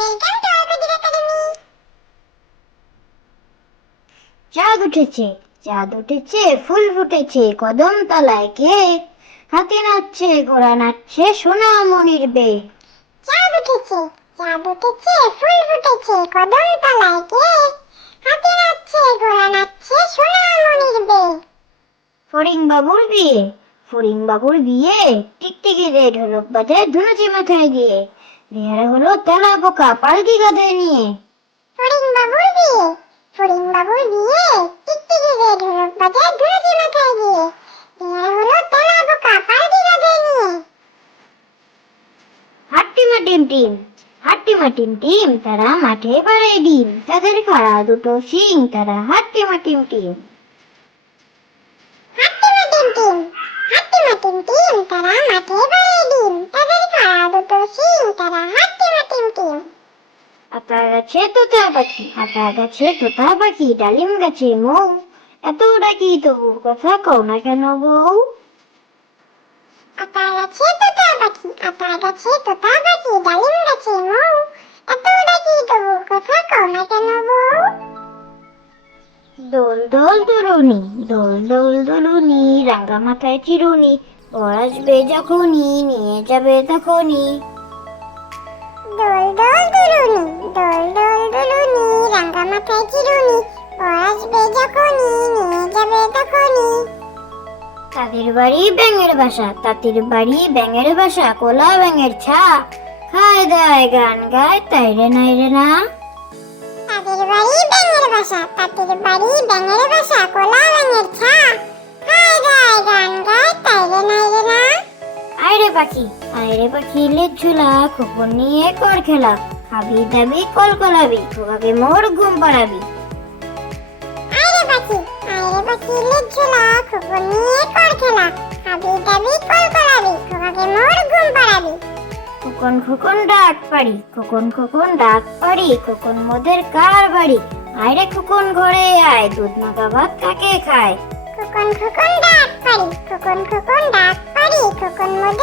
Welcome to আরবিদির academy. চাঁদ উঠেছে, চাঁদ উঠেছে, ফুল ফুটেছে কদম তলায় কে? হাতি নাচছে, ঘোড়া নাচছে, সোনামণির বে। চাঁদ উঠেছে, চাঁদ উঠেছে, ফুল ফুটেছে কদম তলায় কে? হাতি নাচছে, ঘোড়া নাচছে, সোনামণির বে। ফড়িং বাবুর বিয়ে, ফড়িং বাবুর বিয়ে, টিকটিকিদের ঢোলক বাজে ধুনুচি মাথায় দিয়ে। বিহারে হলো তেলা পোকা পালকি কাঁধে নিয়ে। ফড়িং বাবুর বিয়ে, ফড়িং বাবুর বিয়ে, টিকটিকিদের ঢোলক বাজে ধুনুচি মাথায় দিয়ে। বিয়ে হলো তেলা পোকা পালকি কাঁধে নিয়ে। হাট্টিমা টিম টিম, হাট্টিমা টিম টিম, তারা মাঠে পাড়ে ডিম। তাদের খাড়া দুটো শিং, তারা হাট্টিমা টিম টিম। হাট্টিমা টিম টিম, হাট্টিমা টিম টিম, তারা মাঠে পাড়ে ডিম। তাদের খাড়া দুটো শিং, তারা হাট্টিমা টিম টিম। আতা গাছে তোতা পাখি, আতা গাছে তোতা পাখি, ডালিম গাছে মৌ। এত ডাকি তবু কথা কও না কেন বউ? আতা গাছে তোতা পাখি, আতা গাছে তোতা পাখি, ডালিম গাছে মৌ। এত ডাকি তবু কথা কও না কেন বউ? দোল দোল দুলুনি, দোল দোল দুলুনি, রাঙা মাথায় চিরুনি। বর আসবে যখনই, নিয়ে যাবে তখনই। দোল দোল দুলুনি, দোল দোল দুলুনি, রাঙা মাথায় চিরুনি। বর আসবে যখনই, নিয়ে যাবে তখনই। তাদের বাড়ি ব্যাঙের বাসা, তাদের বাড়ি ব্যাঙের বাসা, কোলা ব্যাঙের ছা। খায় দায় গান গায়, তাই রে নাই রে না। তাদের বাড়ি ব্যাঙের বাসা, তাদের বাড়ি ব্যাঙের বাসা, কোলা ব্যাঙের ছা। খায় গায় গান গায়, তাই রে নাই রে না। আয়রে পাখি, আয়রে পাখি, লেজ ঝুলা, খোকন নিয়ে কর খেলা। খাবি দাবি কল কলাবি, খোকাকে মোর ঘুম পাড়াবি। আয়রে পাখি, আয়রে পাখি, লেজ ঝোলা, খোকন নিয়ে কর খেলা। খাবি দাবি কল কলাবি, খোকাকে মোর ঘুম পাড়াবি। খোকন খোকন ডাক পারি, খোকন খোকন ডাক পারি, খোকন মোদের কার বাড়ি? আয়রে খোকন ঘরে আয়, দুধ মাখা ভাত কাকে খায়? খোকন খোকন ডাক পারি, খোকন খোকন ডাক পারি, খোকন মোদের